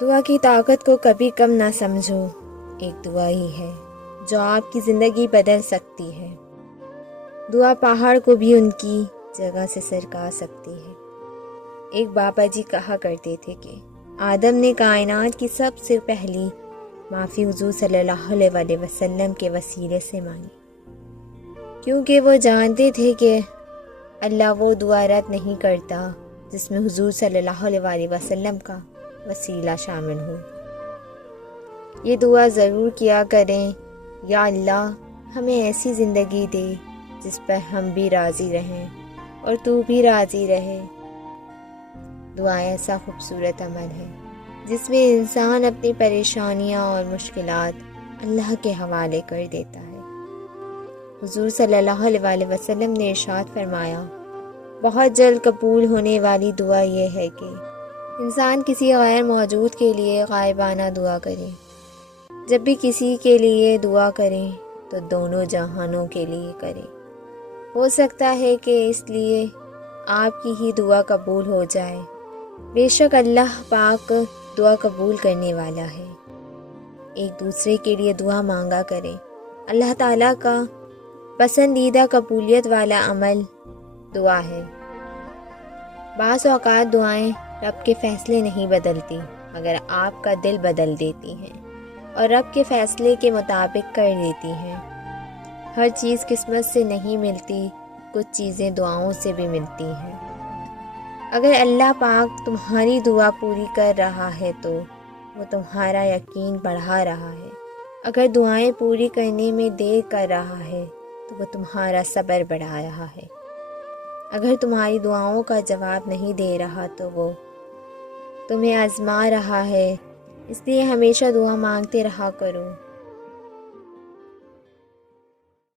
دعا کی طاقت کو کبھی کم نہ سمجھو، ایک دعا ہی ہے جو آپ کی زندگی بدل سکتی ہے۔ دعا پہاڑ کو بھی ان کی جگہ سے سرکا سکتی ہے۔ ایک بابا جی کہا کرتے تھے کہ آدم نے کائنات کی سب سے پہلی معافی حضور صلی اللہ علیہ وسلم کے وسیلے سے مانگی، کیونکہ وہ جانتے تھے کہ اللہ وہ دعا رد نہیں کرتا جس میں حضور صلی اللہ علیہ وسلم کا وسیلہ شامل ہو۔ یہ دعا ضرور کیا کریں، یا اللہ ہمیں ایسی زندگی دے جس پر ہم بھی راضی رہیں اور تو بھی راضی رہے۔ دعا ایسا خوبصورت عمل ہے جس میں انسان اپنی پریشانیاں اور مشکلات اللہ کے حوالے کر دیتا ہے۔ حضور صلی اللہ علیہ وسلم نے ارشاد فرمایا، بہت جلد قبول ہونے والی دعا یہ ہے کہ انسان کسی غیر موجود کے لیے غائبانہ دعا کرے۔ جب بھی کسی کے لیے دعا کریں تو دونوں جہانوں کے لیے کریں۔ ہو سکتا ہے کہ اس لیے آپ کی ہی دعا قبول ہو جائے۔ بے شک اللہ پاک دعا قبول کرنے والا ہے۔ ایک دوسرے کے لیے دعا مانگا کریں۔ اللہ تعالیٰ کا پسندیدہ قبولیت والا عمل دعا ہے۔ بعض اوقات دعائیں رب کے فیصلے نہیں بدلتی مگر آپ کا دل بدل دیتی ہیں اور رب کے فیصلے کے مطابق کر دیتی ہیں۔ ہر چیز قسمت سے نہیں ملتی، کچھ چیزیں دعاؤں سے بھی ملتی ہیں۔ اگر اللہ پاک تمہاری دعا پوری کر رہا ہے تو وہ تمہارا یقین بڑھا رہا ہے۔ اگر دعائیں پوری کرنے میں دیر کر رہا ہے تو وہ تمہارا صبر بڑھا رہا ہے۔ اگر تمہاری دعاؤں کا جواب نہیں دے رہا تو وہ تمہیں آزما رہا ہے۔ اس لیے ہمیشہ دعا مانگتے رہا کرو۔